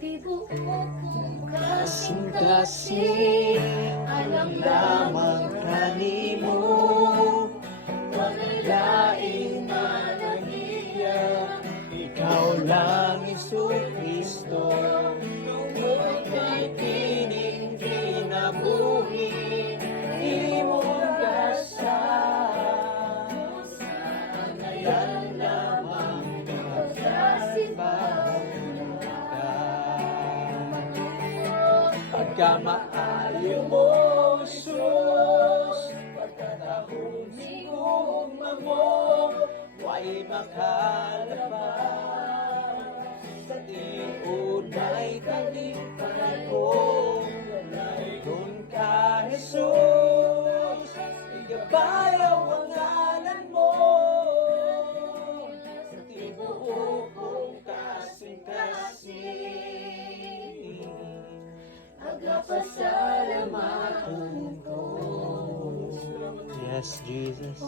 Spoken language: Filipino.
tibuok kong kasing-kasing alam lamang kanimo, wala'y laing mananiya. ikaw lang Jesucristo. Tungkol kay pining kinabuhi, imong dasal. Yan lamang pagkasibahon ka. Pagkamaayo mo, Jesus, pagkatahong sigugma mo, way makalabas. Sa tiunay kalipay ko, laygon ka, Jesus, igabayaw ang ngalan mo. Sa tibuok kong kasing-kasing, Agapasalamatan ko. yes, Jesus.